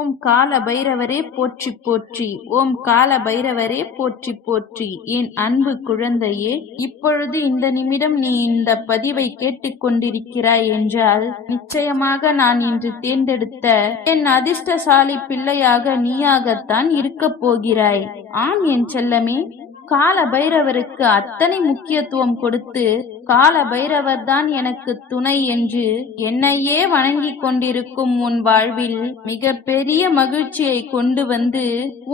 ஓம் கால பைரவரே போற்றி போற்றி. ஓம் கால பைரவரே போற்றி போற்றி. என் அன்பு குழந்தையே இப்பொழுது இந்த நிமிடம் நீ இந்த பதிவை கேட்டுக்கொண்டிருக்கிறாய் என்றால் நிச்சயமாக நான் இன்று தேர்ந்தெடுத்த என் அதிர்ஷ்டசாலி பிள்ளையாக நீயாகத்தான் இருக்கப் போகிறாய். ஆம் என் செல்லமே. கால பைரவருக்கு அத்தனை முக்கியத்துவம் கொடுத்து கால பைரவர் தான் எனக்கு துணை என்று என்னையே வணங்கிக் கொண்டிருக்கும் உன் வாழ்வில் மிக பெரிய மகிழ்ச்சியை கொண்டு வந்து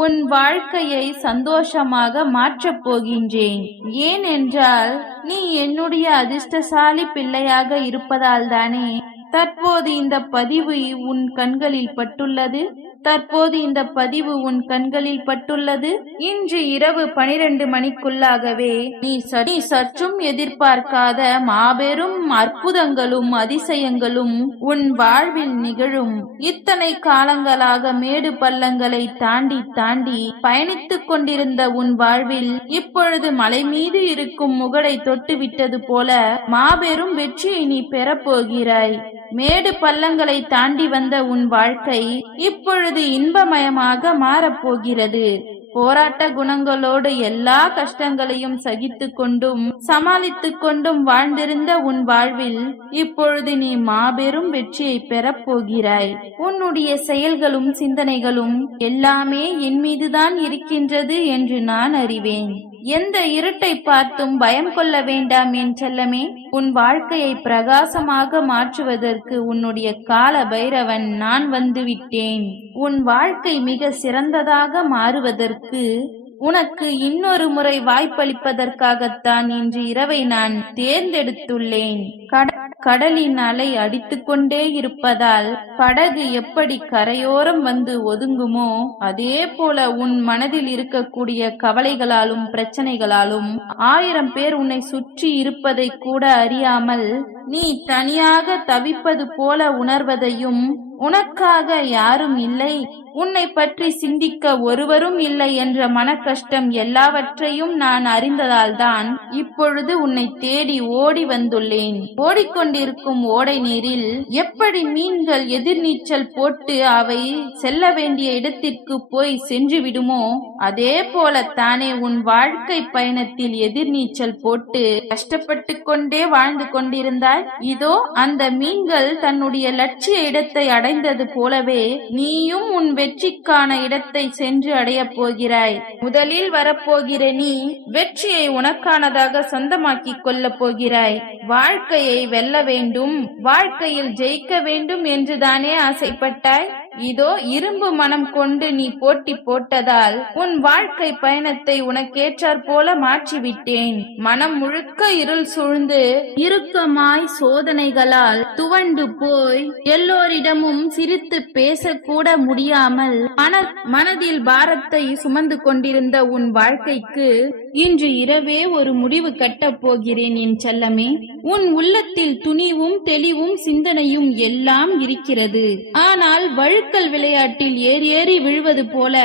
உன் வாழ்க்கையை சந்தோஷமாக மாற்றப் போகின்றேன். ஏன் என்றால் நீ என்னுடைய அதிர்ஷ்டசாலி பிள்ளையாக இருப்பதால் தானே தற்போது இந்த பதிவு உன் கண்களில் பட்டுள்ளது? தற்போது இந்த பதிவு உன் கண்களில் பட்டுள்ளது. இன்று இரவு பனிரெண்டு மணிக்குள்ளாகவே நீ ச- நீ சற்றும் எதிர்பார்க்காத மாபெரும் அற்புதங்களும் அதிசயங்களும் உன் வாழ்வில் நிகழும். இத்தனை காலங்களாக மேடு பள்ளங்களை தாண்டி தாண்டி பயணித்துக் கொண்டிருந்த உன் வாழ்வில் இப்பொழுது மலை மீது இருக்கும் முகடை தொட்டுவிட்டது போல மாபெரும் வெற்றியை நீ பெறப்போகிறாய். மேடு பள்ளங்களை தாண்டி வந்த உன் வாழ்க்கை இப்பொழுது இன்பமயமாக மாறப்போகிறது. போராட்ட குணங்களோடு எல்லா கஷ்டங்களையும் சகித்துக் கொண்டும் சமாளித்துக் கொண்டும் வாழ்ந்திருந்த உன் வாழ்வில் இப்பொழுது நீ மாபெரும் வெற்றியை பெறப் போகிறாய் உன்னுடைய செயல்களும் சிந்தனைகளும் எல்லாமே என் மீதுதான் இருக்கின்றது என்று நான் அறிவேன். எந்த இருட்டை பார்த்தும் பயம் கொள்ள வேண்டாம் என் செல்லமே. உன் வாழ்க்கையை பிரகாசமாக மாற்றுவதற்கு உன்னுடைய கால பைரவன் நான் வந்துவிட்டேன். உன் வாழ்க்கை மிக சிறந்ததாக மாறுவதற்கு உனக்கு இன்னொரு முறை வாய்ப்பளிப்பதற்காகத்தான் இன்று இரவை நான் தேர்ந்தெடுத்துள்ளேன். கட- கடலின் அலை அடித்துக்கொண்டே இருப்பதால் படகு எப்படி கரையோரம் வந்து ஒதுங்குமோ அதே போல உன் மனதில் இருக்கக்கூடிய கவலைகளாலும் பிரச்சனைகளாலும் ஆயிரம் பேர் உன்னை சுற்றி இருப்பதை கூட அறியாமல் நீ தனியாக தவிப்பது போல உணர்வதையும் உனக்காக யாரும் இல்லை. உன்னை பற்றி சிந்திக்க ஒருவரும் இல்லை என்ற மனக்கஷ்டம் எல்லாவற்றையும் நான் அறிந்ததால்தான் இப்பொழுது உன்னை தேடி ஓடி வந்துள்ளேன். ஓடிக்கொண்டிருக்கும் ஓடை நீரில் எப்படி மீன்கள் எதிர்நீச்சல் போட்டு அவை செல்ல வேண்டிய இடத்திற்கு போய் சென்று விடுமோ? அதே போல தானே உன் வாழ்க்கை பயணத்தில் எதிர்நீச்சல் போட்டு கஷ்டப்பட்டு கொண்டே வாழ்ந்து கொண்டிருந்தாய்? இதோ அந்த மீன்கள் தன்னுடைய லட்சிய இடத்தை அடைந்தது போலவே நீயும் உன் வெற்றிக்கான இடத்தை சென்று அடையப் போகிறாய். முதலில் வரப்போகிற நீ வெற்றியை உனக்கானதாக சொந்தமாக்கிக் கொள்ளப் போகிறாய். வாழ்க்கையை வெல்ல வேண்டும். வாழ்க்கையில் ஜெயிக்க வேண்டும் என்றுதானே ஆசைப்பட்டாய். இதோ இரும்பு மனம் கொண்டு நீ போட்டி போட்டதால் உன் வாழ்க்கை பயணத்தை உனக்கேற்றாற் போல மாற்றிவிட்டேன். மனம் முழுக்க இருள் சூழ்ந்து இறுக்கமாய் சோதனைகளால் துவண்டு போய் எல்லோரிடமும் சிரித்து பேசக்கூட முடியாமல் மன மனதில் பாரத்தை சுமந்து கொண்டிருந்த உன் வாழ்க்கைக்கு இன்று இரவே ஒரு முடிவு கட்டப் போகிறேன் என் செல்லமே. உன் உள்ளத்தில் துணிவும் தெளிவும் சிந்தனையும் எல்லாம் இருக்கிறது. ஆனால் வழு வழுக்கல் விளையாட்டில் ஏறி ஏறி விழுவது போல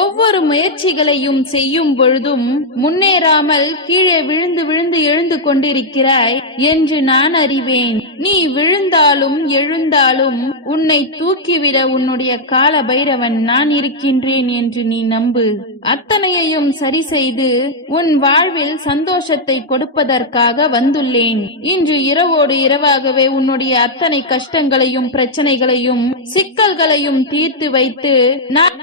ஒவ்வொரு முயற்சிகளையும் செய்யும் பொழுதும் முன்னேறாமல் கீழே விழுந்து விழுந்து எழுந்து கொண்டிருக்கிறாய் என்று நான் அறிவேன். நீ விழுந்தாலும் எழுந்தாலும் உன்னை தூக்கிவிட உன்னுடைய கால பைரவன் நான் இருக்கின்றேன் என்று நீ நம்பு. அத்தனையையும் சரி செய்து உன் வாழ்வில் சந்தோஷத்தை கொடுப்பதற்காக வந்துள்ளேன். இன்று இரவோடு இரவாகவே உன்னுடைய அத்தனை கஷ்டங்களையும் பிரச்சனைகளையும் சிக்கல்களையும் தீர்த்து வைத்து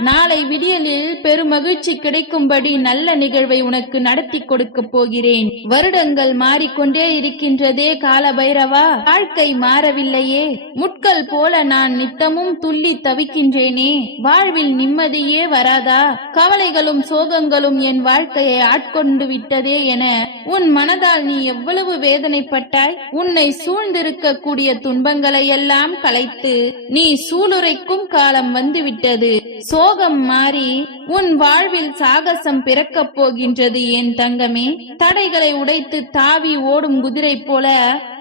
நாளை விடியலில் பெருமகிழ்ச்சி கிடைக்கும்படி நல்ல நிகழ்வை உனக்கு நடத்தி கொடுக்க போகிறேன். வருடங்கள் மாறிக்கொண்டே இருக்கின்றதே கால பைரவா வாழ்க்கை மாறவில்லையே. முட்கள் போல நான் நித்தமும் துள்ளி தவிக்கின்றேனே. வாழ்வில் நிம்மதியே வராதா? கவலைகளும் துன்பங்களும் சோகங்களும் என் வாழ்க்கையை ஆட்கொண்டு விட்டதே என உன் மனதால் நீ எவ்வளவு வேதனைப்பட்டாய் உன்னை சூழ்ந்திருக்கக்கூடிய துன்பங்களை எல்லாம் கலைத்து நீ சூளுரைக்கும் காலம் வந்துவிட்டது. சோகம் மாறி உன் வாழ்வில் சாகசம் பிறக்கப் போகின்றது என் தங்கமே? தடைகளை உடைத்து தாவி ஓடும் குதிரை போல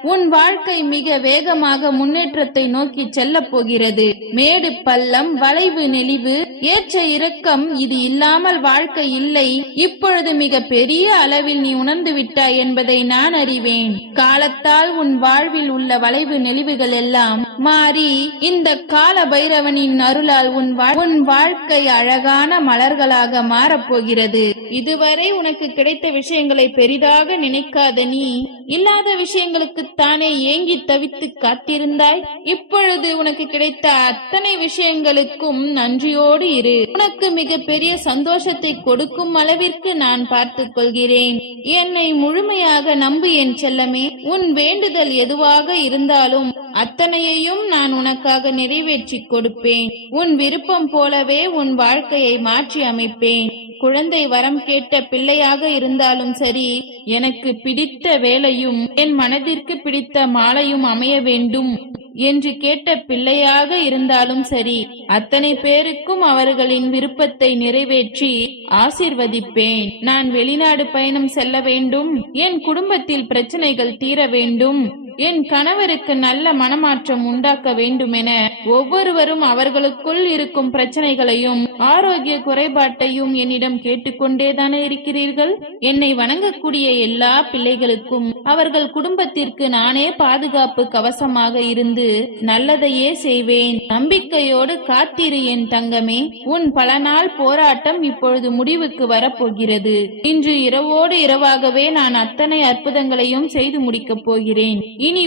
உன் வாழ்க்கை மிக வேகமாக முன்னேற்றத்தை நோக்கி செல்ல போகிறது மேடு பள்ளம் வளைவு நெளிவு ஏற்ற இறக்கம் இது இல்லாமல் வாழ்க்கை இல்லை. இப்பொழுது மிக பெரிய அளவில் நீ உணர்ந்து விட்டாய் என்பதை நான் அறிவேன். காலத்தால் உன் வாழ்வில் உள்ள வளைவு நெளிவுகள் எல்லாம் மாறி இந்த கால பைரவனின் அருளால் உன் உன் வாழ்க்கை அழகான மலர்களாக மாறப்போகிறது. இதுவரை உனக்கு கிடைத்த விஷயங்களை பெரிதாக நினைக்காத நீ இல்லாத விஷயங்களுக்கு தானே ஏங்கி தவித்து காத்திருந்தாய்? இப்பொழுது உனக்கு கிடைத்த அத்தனை விஷயங்களுக்கும் நன்றியோடு இரு. உனக்கு மிக பெரிய சந்தோஷத்தை கொடுக்கும் அளவிற்கு நான் பார்த்துக் கொள்கிறேன். என்னை முழுமையாக நம்பு என் செல்லமே. உன் வேண்டுதல் எதுவாக இருந்தாலும் அத்தனையையும் நான் உனக்காக நிறைவேற்றிக் கொடுப்பேன். உன் விருப்பம் போலவே உன் வாழ்க்கையை மாற்றி அமைப்பேன். குழந்தை வரம் கேட்ட பிள்ளையாக இருந்தாலும் சரி எனக்கு பிடித்த வேலையும் என் மனதிற்கு பிடித்த மாலையும் அமைய வேண்டும் என்று கேட்ட பிள்ளையாக இருந்தாலும் சரி அத்தனை பேருக்கும் அவர்களின் விருப்பத்தை நிறைவேற்றி ஆசிர்வதிப்பேன். நான் வெளிநாடு பயணம் செல்ல வேண்டும் என் குடும்பத்தில் பிரச்சனைகள் தீர வேண்டும் என் கணவருக்கு நல்ல மனமாற்றம் உண்டாக்க வேண்டுமென ஒவ்வொருவரும் அவர்களுக்குள் இருக்கும் பிரச்சனைகளையும் ஆரோக்கிய குறைபாட்டையும் என்னிடம் கேட்டுக்கொண்டேதானே இருக்கிறீர்கள்? என்னை வணங்கக்கூடிய எல்லா பிள்ளைகளுக்கும் அவர்கள் குடும்பத்திற்கு நானே பாதுகாப்பு கவசமாக இருந்து நல்லதையே செய்வேன். நம்பிக்கையோடு காத்திரு என் தங்கமே உன் பல நாள் போராட்டம் இப்பொழுது முடிவுக்கு வரப்போகிறது. இன்று இரவோடு இரவாகவே நான் அத்தனை அற்புதங்களையும் செய்து முடிக்கப் போகிறேன். இனி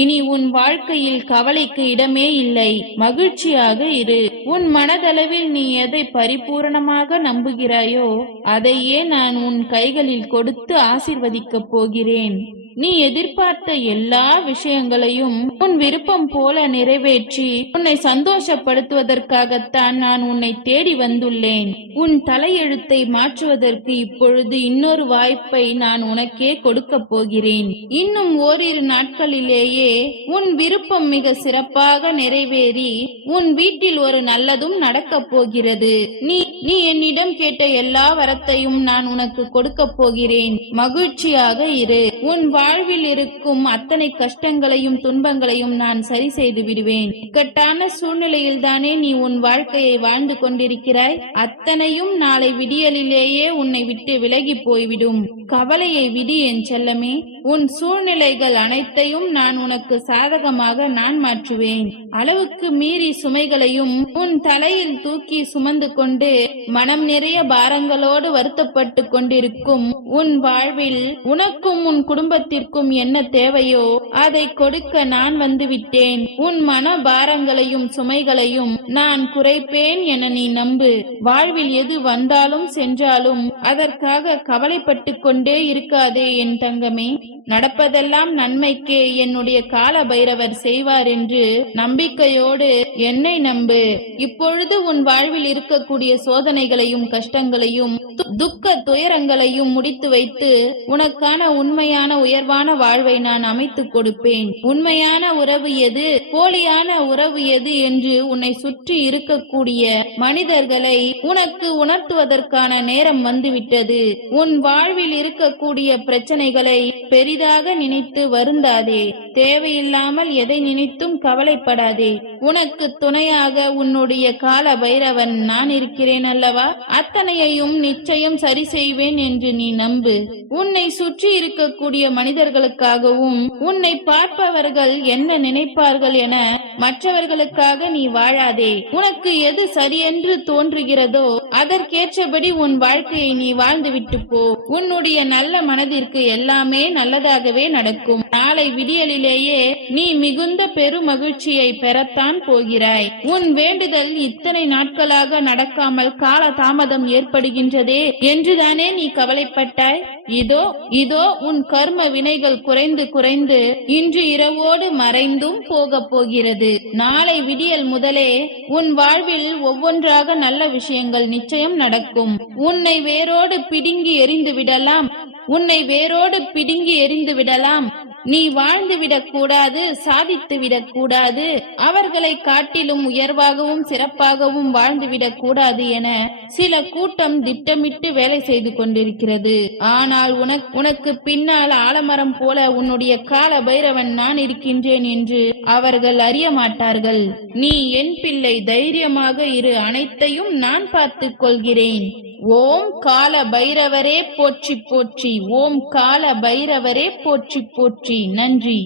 இனி உன் வாழ்க்கையில் கவலைக்கு இடமே இல்லை. மகிழ்ச்சியாக இரு. உன் மனதளவில் நீ எதை பரிபூரணமாக நம்புகிறாயோ அதையே நான் உன் கைகளில் கொடுத்து ஆசிர்வதிக்கப் போகிறேன். நீ எதிர்பார்த்த எல்லா விஷயங்களையும் உன் விருப்பம் போல நிறைவேற்றி உன்னை சந்தோஷப்படுத்துவதற்காகத்தான் நான் உன்னை தேடி வந்துள்ளேன். உன் தலையெழுத்தை மாற்றுவதற்கு இப்பொழுது இன்னொரு வாய்ப்பை நான் உனக்கே கொடுக்க போகிறேன். இன்னும் ஓரிரு நாட்களிலேயே உன் விருப்பம் மிக சிறப்பாக நிறைவேறி உன் வீட்டில் ஒரு நல்லதும் நடக்கப் போகிறது. நீ நீ என்னிடம் கேட்ட எல்லா வரத்தையும் நான் உனக்கு கொடுக்கப் போகிறேன். மகிழ்ச்சியாக இரு. உன் வாழ்வில் இருக்கும் அத்தனை கஷ்டங்களையும் துன்பங்களையும் நான் சரி செய்து விடுவேன். இக்கட்டான சூழ்நிலையில் தானே நீ உன் வாழ்க்கையை வாழ்ந்து கொண்டிருக்கிறாய்? அத்தனையும் நாளை விடியலிலேயே உன்னை விட்டு விலகி போய்விடும். கவலையை விடி என் செல்லமே. உன் சூழ்நிலைகள் அனைத்தையும் நான் உனக்கு சாதகமாக நான் மாற்றுவேன். அளவுக்கு மீறி சுமைகளையும் உன் தலையில் தூக்கி சுமந்து கொண்டு மனம் நிறைய பாரங்களோடு வருத்தப்பட்டு கொண்டிருக்கும் உன் வாழ்வில் உனக்கும் உன் குடும்பத்திற்கும் என்ன தேவையோ அதை கொடுக்க நான் வந்துவிட்டேன். உன் மன பாரங்களையும் சுமைகளையும் நான் குறைப்பேன் என நீ நம்பு. வாழ்வில் எது வந்தாலும் சென்றாலும் அதற்காக கவலைப்பட்டு கொண்டே இருக்காதே என் தங்கமே. நடப்பதெல்லாம் நன்மைக்கே என்னுடைய கால பைரவர் செய்வார் என்று நம்பிக்கையோடு என்னை நம்பு. இப்பொழுது உன் வாழ்வில் இருக்கக்கூடிய சோதனைகளையும் கஷ்டங்களையும் துக்க துயரங்களையும் முடித்து வைத்து உனக்கான உண்மையான உயர்வான வாழ்வை நான் அமைத்துக் கொடுப்பேன். உண்மையான உறவு எது? போலியான உறவு எது என்று உன்னை சுற்றி இருக்கக்கூடிய மனிதர்களை உனக்கு உணர்த்துவதற்கான நேரம் வந்துவிட்டது. உன் வாழ்வில் இருக்கக்கூடிய பிரச்சனைகளை பெரிதாக நினைத்து வருந்தாதே. தேவையில்லாமல் எதை நினைத்தும் கவலைப்படாதே. உனக்கு துணையாக உன்னுடைய கால பைரவன் நான் இருக்கிறேன் அல்லவா? அத்தனையையும் நிச்சயம் சரி செய்வேன் என்று நீ நம்பு. உன்னை சுற்றி இருக்கக்கூடிய மனிதர்களுக்காகவும் உன்னை பார்ப்பவர்கள் என்ன நினைப்பார்கள் என மற்றவர்களுக்காக நீ வாழாதே. உனக்கு எது சரியென்று தோன்றுகிறதோ அதற்கேற்றபடி உன் வாழ்க்கையை நீ வாழ்ந்துவிட்டு போ. உன்னுடைய நல்ல மனதிற்கு எல்லாமே நல்லதாகவே நடக்கும். நாளை விடியலிலேயே நீ மிகுந்த பெரு மகிழ்ச்சியை பெறத்தான் போகிறாய். உன் வேண்டுதல் இத்தனை நாட்களாக நடக்காமல் கால தாமதம் ஏற்படுகின்றதே என்றுதானே நீ கவலைப்பட்டாய்? இதோ இதோ உன் கர்ம வினைகள் குறைந்து குறைந்து இன்று இரவோடு மறைந்தும் போகப் போகிறது. நாளை விடியல் முதலே உன் வாழ்வில் ஒவ்வொன்றாக நல்ல விஷயங்கள் நிச்சயம் நடக்கும். உன்னை வேரோடு பிடுங்கி எறிந்து விடலாம் உன்னை வேரோடு பிடுங்கி எறிந்து விடலாம் நீ வாழ்ந்து விடக்கூடாது சாதித்து விடக்கூடாது அவர்களை காட்டிலும் உயர்வாகவும் சிறப்பாகவும் வாழ்ந்து விடக்கூடாது என சில கூட்டம் திட்டமிட்டு வேலை செய்து கொண்டிருக்கிறது. ஆனால் உனக் உனக்கு பின்னால் ஆலமரம் போல உன்னுடைய கால பைரவன் நான் இருக்கின்றேன் என்று அவர்கள் அறிய மாட்டார்கள். நீ என் பிள்ளை தைரியமாக இரு அனைத்தையும் நான் பார்த்துக் கொள்கிறேன். ஓம் கால பைரவரே போற்றி போற்றி ஓம் கால பைரவரே போற்றி போற்றி. நன்றி.